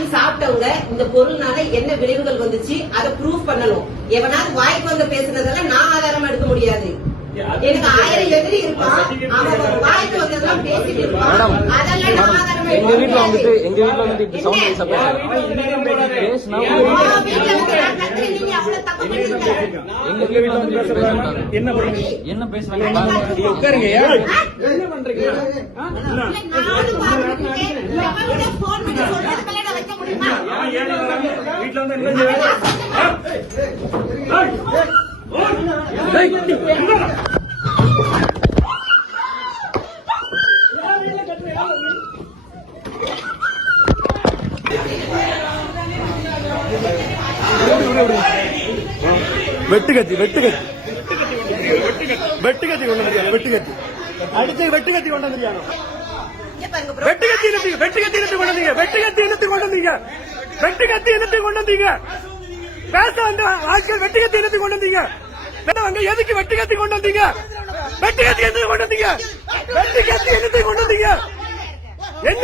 வாங்கி சாப்பிட்டவங்க இந்த பொருள்னால என்ன விளைவுகள் வந்துச்சு அதை ப்ரூவ் பண்ணணும். எவனாவது வாய்க்கு வந்து பேசுறதெல்லாம் நான் ஆதாரமா எடுக்க முடியாது. எனக்கு 1000 எதிரி இருப்பான், அவன் வாய்க்கு வந்ததெல்லாம் பேசிட்டு இருப்பான், அதெல்லாம் நான் ஆதாரமா எங்க வீட்டுல வந்துட்டு இப்படி சவுண்ட் பேச என்ன பேசுறாங்க வெட்டுக்கத்தி கொண்டு வந்திருக்காங்க. வெட்டுக்கத்தி அடிச்சு வெட்டுக்கத்தி கொண்டு வந்திருக்காங்க. வெட்டுக்கத்தி கொண்டு வந்தீங்க. பேச வந்த ஆட்கள் வெட்டுக்கத்தி கொண்டு வந்தீங்க. எதுக்கு வெட்டுக்கத்தி கொண்டு வந்தீங்க? வெட்டுக்கத்தி கொண்டு வந்தீங்க. என்ன